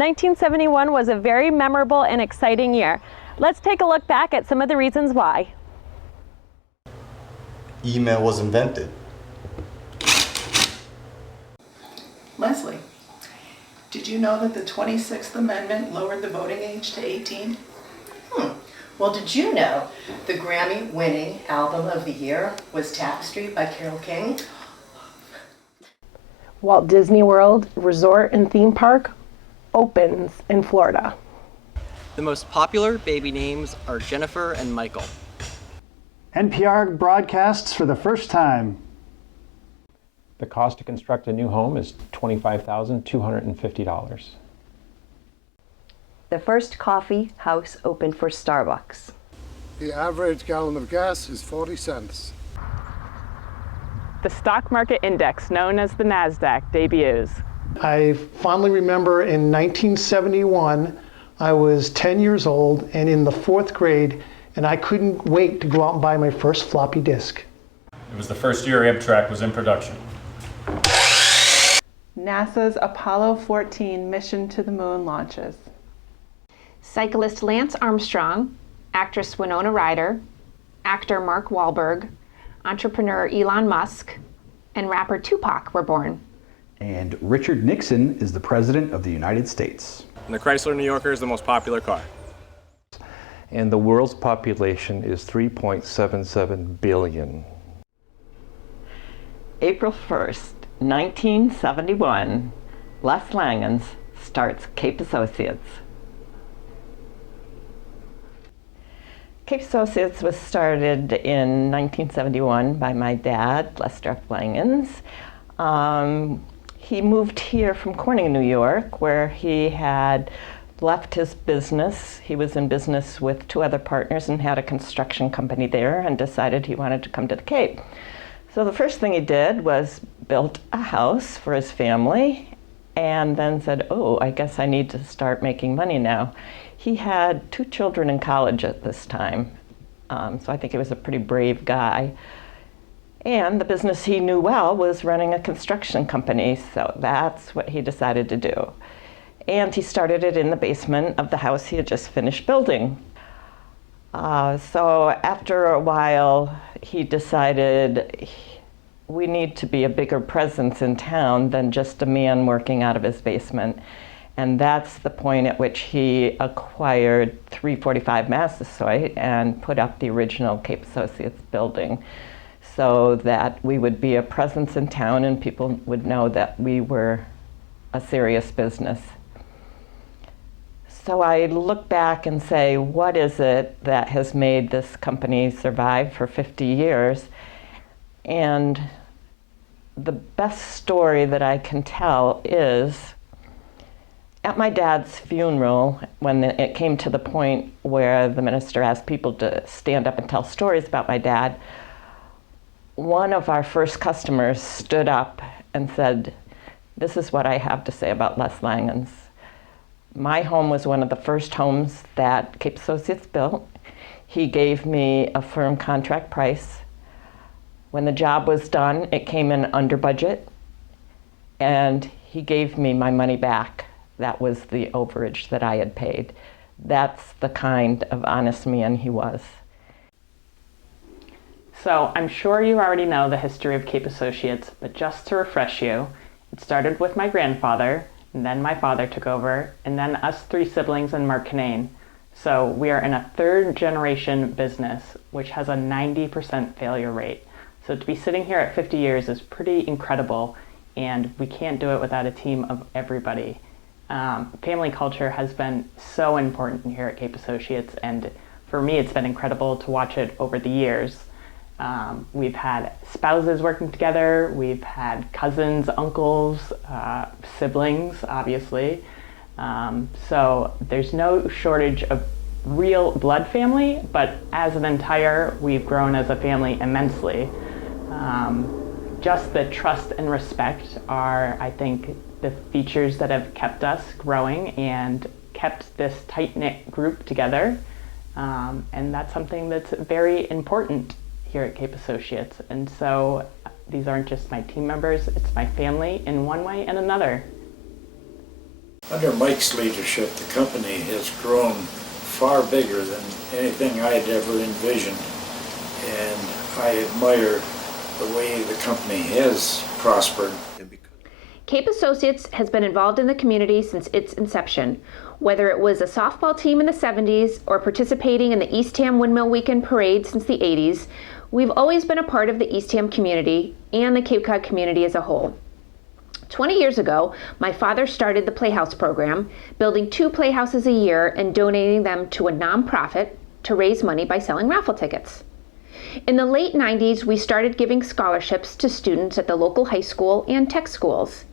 1971 was a very memorable and exciting year. Let's take a look back at some of the reasons why. Email was invented. Leslie, did you know that the 26th Amendment lowered the voting age to 18? Well, did you know the Grammy-winning album of the year was Tapestry by Carole King? Walt Disney World Resort and Theme Park opens in Florida. The most popular baby names are Jennifer and Michael. NPR broadcasts for the first time. The cost to construct a new home is $25,250. The first coffee house opened for Starbucks. The average gallon of gas is 40 cents. The stock market index, known as the NASDAQ, debuts. I fondly remember in 1971, I was 10 years old and in the 4th grade, and I couldn't wait to go out and buy my first floppy disk. It was the first year Amtrak was in production. NASA's Apollo 14 mission to the moon launches. Cyclist Lance Armstrong, actress Winona Ryder, actor Mark Wahlberg, entrepreneur Elon Musk, and rapper Tupac were born. And Richard Nixon is the President of the United States. And the Chrysler New Yorker is the most popular car. And the world's population is 3.77 billion. April 1st, 1971, Les Langens starts Cape Associates. Cape Associates was started in 1971 by my dad, Lester F. Langens. He moved here from Corning, New York, where he had left his business. He was in business with 2 other partners and had a construction company there and decided he wanted to come to the Cape. So the first thing he did was built a house for his family and then said, oh, I guess I need to start making money now. He had 2 children in college at this time, so I think he was a pretty brave guy. And the business he knew well was running a construction company, so that's what he decided to do. And he started it in the basement of the house he had just finished building. So after a while, he decided we need to be a bigger presence in town than just a man working out of his basement. And that's the point at which he acquired 345 Massasoit and put up the original Cape Associates building so that we would be a presence in town and people would know that we were a serious business. So I look back and say, what is it that has made this company survive for 50 years? And the best story that I can tell is at my dad's funeral, when it came to the point where the minister asked people to stand up and tell stories about my dad, one of our first customers stood up and said, this is what I have to say about Les Langens. My home was one of the first homes that Cape Associates built. He gave me a firm contract price. When the job was done, it came in under budget, and he gave me my money back. That was the overage that I had paid. That's the kind of honest man he was. So I'm sure you already know the history of Cape Associates, but just to refresh you, it started with my grandfather, and then my father took over, and then us 3 siblings and Mark Canane. So we are in a 3rd generation business, which has a 90% failure rate. So to be sitting here at 50 years is pretty incredible, and we can't do it without a team of everybody. Family culture has been so important here at Cape Associates, and for me it's been incredible to watch it over the years. We've had spouses working together, we've had cousins, uncles, siblings, obviously. So there's no shortage of real blood family, but as an entire, we've grown as a family immensely. Just the trust and respect are, I think, the features that have kept us growing and kept this tight-knit group together. And that's something that's very important here at Cape Associates. And so these aren't just my team members, it's my family in one way and another. Under Mike's leadership, the company has grown far bigger than anything I had ever envisioned, and I admire the way the company has prospered. Cape Associates has been involved in the community since its inception. Whether it was a softball team in the 70s or participating in the Eastham Windmill Weekend Parade since the 80s, we've always been a part of the Eastham community and the Cape Cod community as a whole. 20 years ago, my father started the Playhouse program, building 2 playhouses a year and donating them to a nonprofit to raise money by selling raffle tickets. In the late 90s, we started giving scholarships to students at the local high school and tech schools.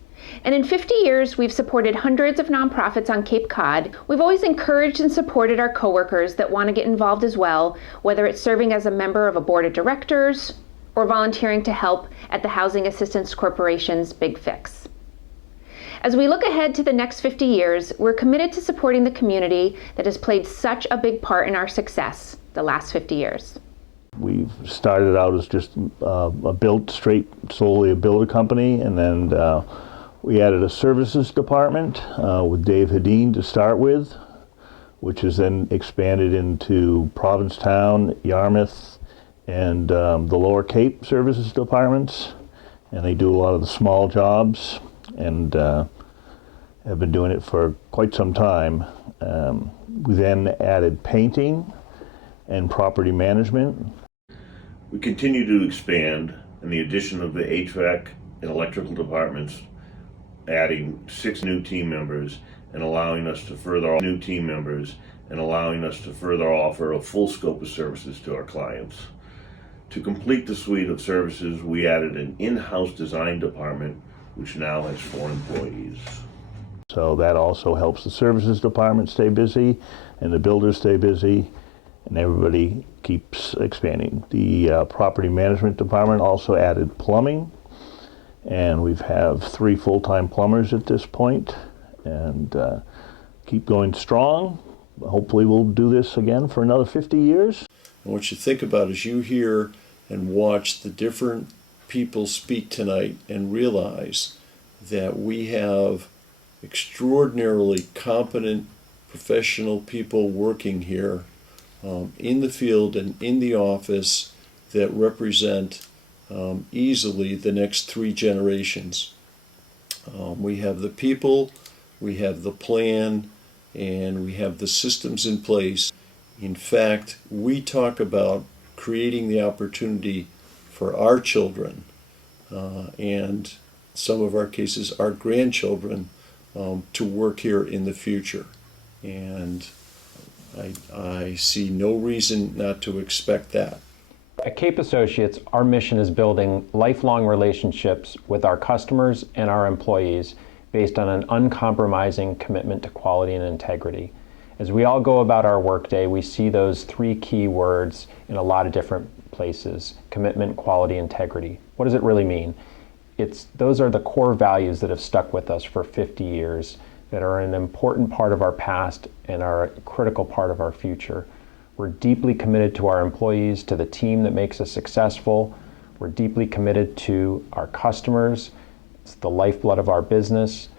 And in 50 years, we've supported hundreds of nonprofits on Cape Cod. We've always encouraged and supported our coworkers that want to get involved as well, whether it's serving as a member of a board of directors or volunteering to help at the Housing Assistance Corporation's Big Fix. As we look ahead to the next 50 years, we're committed to supporting the community that has played such a big part in our success the last 50 years. We've started out as just solely a builder company, and then we added a services department with Dave Hedin to start with, which is then expanded into Provincetown, Yarmouth, and the Lower Cape services departments. And they do a lot of the small jobs and have been doing it for quite some time. We then added painting and property management. We continue to expand, and the addition of the HVAC and electrical departments, adding 6 new team members and allowing us to further offer a full scope of services to our clients. To complete the suite of services, we added an in-house design department, which now has 4 employees. So that also helps the services department stay busy and the builders stay busy, and everybody keeps expanding. The property management department also added plumbing, and we have 3 full-time plumbers at this point, and keep going strong. Hopefully we'll do this again for another 50 years. And what you think about is you hear and watch the different people speak tonight and realize that we have extraordinarily competent professional people working here in the field and in the office that represent easily the next 3 generations. We have the people, we have the plan, and we have the systems in place. In fact, we talk about creating the opportunity for our children and some of our cases our grandchildren to work here in the future. And I see no reason not to expect that. At Cape Associates, our mission is building lifelong relationships with our customers and our employees based on an uncompromising commitment to quality and integrity. As we all go about our workday, we see those 3 key words in a lot of different places: commitment, quality, integrity. What does it really mean? Those are the core values that have stuck with us for 50 years, that are an important part of our past and are a critical part of our future. We're deeply committed to our employees, to the team that makes us successful. We're deeply committed to our customers. It's the lifeblood of our business.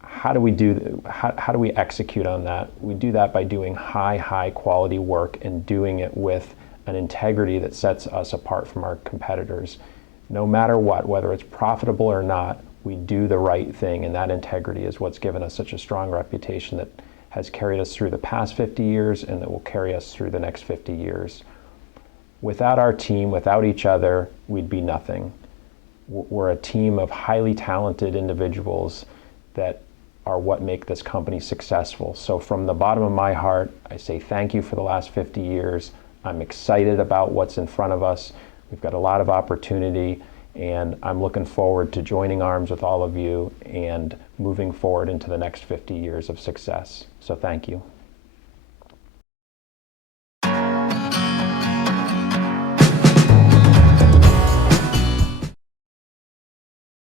How do we execute on that? We do that by doing high quality work and doing it with an integrity that sets us apart from our competitors. No matter what, whether it's profitable or not, we do the right thing, and that integrity is what's given us such a strong reputation that has carried us through the past 50 years and that will carry us through the next 50 years. Without our team, without each other, we'd be nothing. We're a team of highly talented individuals that are what make this company successful. So from the bottom of my heart, I say thank you for the last 50 years. I'm excited about what's in front of us. We've got a lot of opportunity, and I'm looking forward to joining arms with all of you and moving forward into the next 50 years of success. So thank you.